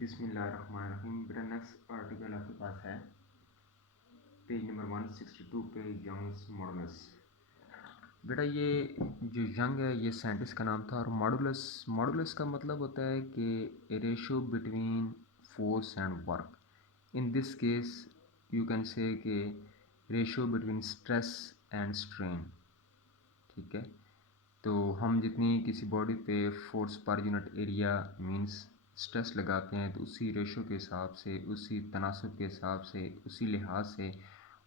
बिस्मिल्लाहिर्रहमानिर्रहीम। बेटा next article आपके पास है पेज नंबर 162 पे यंग्स मॉडुलस। बेटा ये जो यंग है ये साइंटिस्ट का नाम था। और मॉडुलस मॉडुलस का मतलब होता है कि ratio between force and work. In this case you can say कि ratio between stress and strain. ठीक है, तो हम जितनी किसी बॉडी पे force per unit area means stress लगाते हैं तो उसी रेशो के हिसाब से, उसी तनासब के हिसाब से, उसी लिहाज से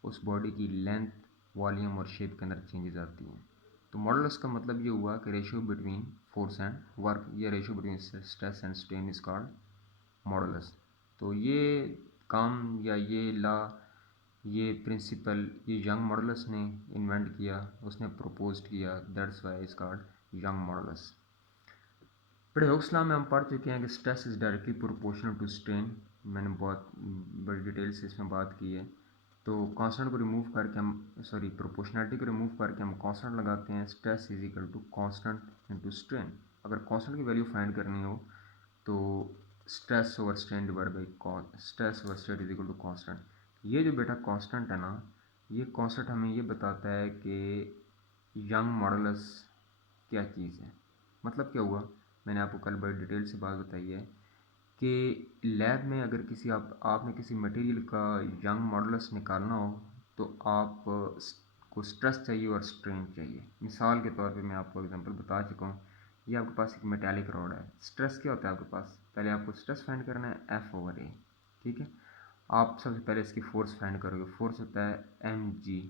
उस बॉडी की लेंथ, वॉल्यूम और शेप के अंदर चेंजेस आती हैं। तो मॉडुलस का मतलब ये हुआ कि ratio between force and work या ratio between stress and strain is called modulus. तो ये काम या ये लॉ, ये प्रिंसिपल ये यंग मॉडुलस ने इन्वेंट किया, उसने प्रपोज किया, that's why is called Young modulus. बड़े हौसला में हम पढ़ चुके हैं कि stress is directly proportional to strain. मैंने बहुत बड़ी डिटेल से इसमें बात की है। तो कांस्टेंट को रिमूव करके हम प्रोपोर्शनलिटी को रिमूव करके हम कांस्टेंट लगाते हैं। Stress is equal to constant into strain. अगर कांस्टेंट की वैल्यू फाइंड करनी हो तो stress over strain divide by stress over strain is equal to constant. ये जो बेटा कांस्टेंट है ना, ये कांस्टेंट हमें ये बताता है कि यंग मॉडुलस क्या चीज़ है। मतलब क्या हुआ, मैंने आपको कल बड़ी डिटेल से बात बताई है कि लैब में अगर किसी आपने किसी मटेरियल का यंग मॉडुलस निकालना हो तो आप को स्ट्रेस चाहिए और स्ट्रेन चाहिए। मिसाल के तौर पे मैं आपको एग्जांपल बता चुका हूँ। ये आपके पास एक मेटालिक रॉड है। स्ट्रेस क्या होता है आपके पास, पहले आपको स्ट्रेस फाइंड करना है F/A। ठीक है, आप सबसे पहले इसकी फोर्स फाइंड करोगे। फोर्स होता है mg।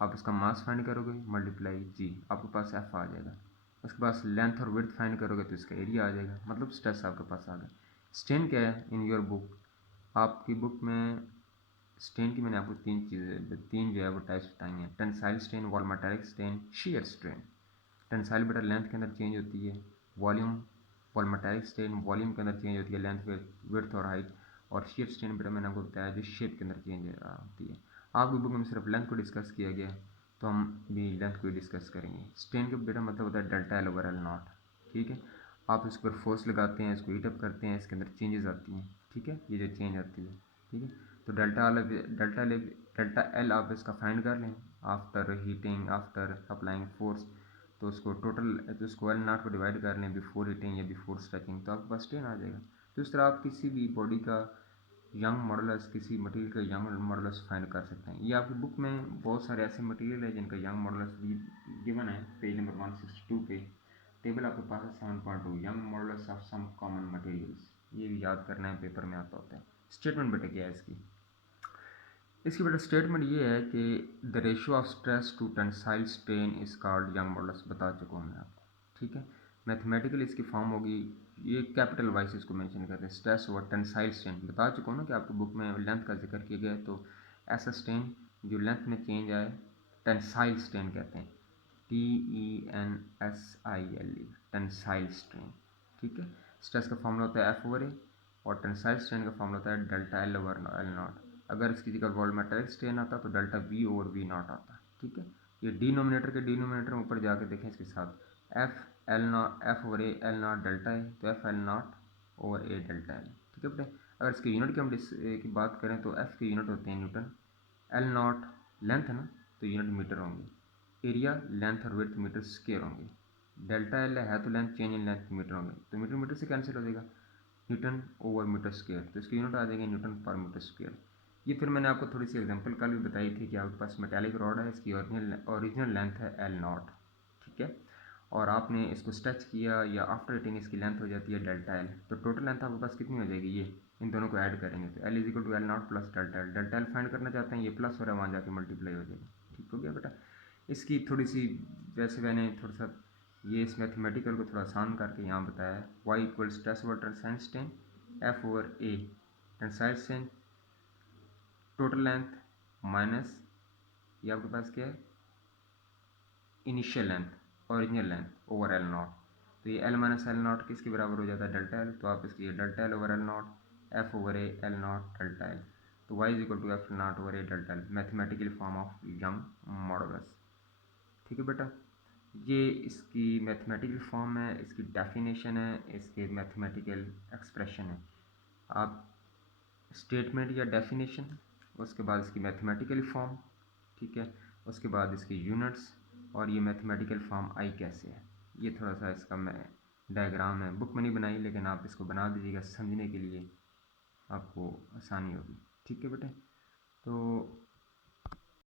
आप इसका मास फाइंड करोगे मल्टीप्लाई g, आपके पास F आ जाएगा। उसके पास लेंथ और विड्थ फाइंड करोगे तो इसका एरिया आ जाएगा, मतलब स्ट्रेस आपके पास आ गया। स्ट्रेन क्या है इन योर बुक, आपकी बुक में स्ट्रेन की मैंने आपको तीन जो है वो टाइप्स बताई हैं। Tensile strain, volumetric strain, shear strain. Tensile बेटा लेंथ के अंदर चेंज होती है। वॉल्मेटालिक स्ट्रेन वॉल्यूम के अंदर चेंज होती है, लेंथ विड्थ और हाइट। और शियर स्ट्रेन बेटा मैंने आपको बताया जो शेप के अंदर चेंज होती है। आपकी बुक में सिर्फ लेंथ को डिस्कस किया गया, तो हम भी लेंथ को डिस्कस करेंगे। स्ट्रेन का बेटा मतलब होता है delta L over L not. ठीक है, आप इस पर फोर्स लगाते हैं, इसको हीटअप करते हैं, इसके अंदर चेंजेस आती हैं। ठीक है, ये जो चेंज आती है। ठीक है, तो डेल्टा एल आप इसका फाइंड कर लें after heating, after applying force. तो उसको टोटल, तो उसको एल नॉट को डिवाइड कर लें बिफोर हीटिंग या बिफोर स्ट्रेचिंग, तो आपके पास स्ट्रेन आ जाएगा। तो इस तरह आप किसी भी बॉडी का यंग मॉडुलस, किसी मटेरियल का यंग मॉडुलस फाइंड कर सकते हैं। ये आपकी बुक में बहुत सारे ऐसे मटेरियल है जिनका यंग मॉडुलस भी गिवन है। पेज नंबर 162 पे टेबल आपके पास है 7.2 Young modulus of some common materials. ये भी याद करना है, पेपर में आता होता है। स्टेटमेंट बेटा क्या है इसकी बेटा स्टेटमेंट ये है कि the ratio of stress to tensile strain is called Young modulus. बता चुका हूँ मैं आपको। ठीक है, मैथमेटिकल इसकी फॉर्म होगी, ये कैपिटल वाइज इसको मेंशन करते हैं, स्ट्रेस ओवर टेंसाइल स्ट्रेन। बता चुका हूँ ना कि आपकी बुक में लेंथ का जिक्र किया गया है, तो ऐसा स्ट्रेन जो लेंथ में चेंज आए टेंसाइल स्ट्रेन कहते हैं। TENSILE, tensile strain. ठीक है, स्ट्रेस का फॉर्मूला होता है F/A और टेंसाइल स्ट्रेन का फॉर्मूला होता है delta L over L not. अगर इसकी जगह वॉल्मेटालिक स्ट्रेन आता तो delta V over V not आता। ठीक है, ये डिनोमिनेटर के डिनोमिनेटर में ऊपर जाके देखें इसके साथ F/A एल नॉट डेल्टा है, तो F L not over A delta L. ठीक है बेटे, अगर इसके यूनिट की हम की बात करें तो F के यूनिट होते हैं न्यूटन, एल नॉट लेंथ है ना तो यूनिट मीटर होंगे, एरिया लेंथ और विड्थ मीटर स्क्वायर होंगे, डेल्टा एल है तो length change in length meter होंगे, तो मीटर मीटर से कैंसिल हो जाएगा, न्यूटन ओवर मीटर स्क्वायर, तो इसकी यूनिट आ जाएगी न्यूटन पर मीटर स्क्वायर। ये फिर मैंने आपको थोड़ी सी एग्जांपल कल भी बताई थी कि आपके पास मेटालिक रॉड है, इसकी ओरिजिनल लेंथ है एल नॉट। ठीक है, और आपने इसको स्ट्रेच किया या आफ्टर हीटिंग इसकी लेंथ हो जाती है डेल्टा एल, तो टोटल लेंथ आपके पास कितनी हो जाएगी, ये इन दोनों को ऐड करेंगे तो L is equal to L naught plus delta L. Delta L find करना चाहते हैं, ये प्लस हो रहा है वहाँ जाके मल्टीप्लाई हो जाएगा। ठीक हो गया बेटा, इसकी थोड़ी सी, वैसे मैंने थोड़ा सा ये इस मैथमेटिकल को थोड़ा आसान करके यहाँ बताया है। Y equal stress over tensile strain F/A tensile strain total length minus ये आपके पास क्या है initial length original length over L naught. तो ये एल माइनस एल नॉट किसके बराबर हो जाता है डेल्टा एल, तो आप इसके लिए delta L over L not F/A L not delta L, तो Y is equal to F not over A delta L, mathematical form of Young modulus. ठीक है बेटा, ये इसकी मैथमेटिकल फॉर्म है, इसकी डेफिनेशन है, इसके मैथमेटिकल एक्सप्रेशन है। आप स्टेटमेंट या डेफिनेशन, उसके बाद इसकी मैथमेटिकल फॉर्म, ठीक है, उसके बाद इसकी यूनिट्स, और ये मैथमेटिकल फॉर्म आई कैसे है। ये थोड़ा सा इसका मैं डायग्राम है, बुक में नहीं बनाई, लेकिन आप इसको बना दीजिएगा, समझने के लिए आपको आसानी होगी। ठीक है बेटे, तो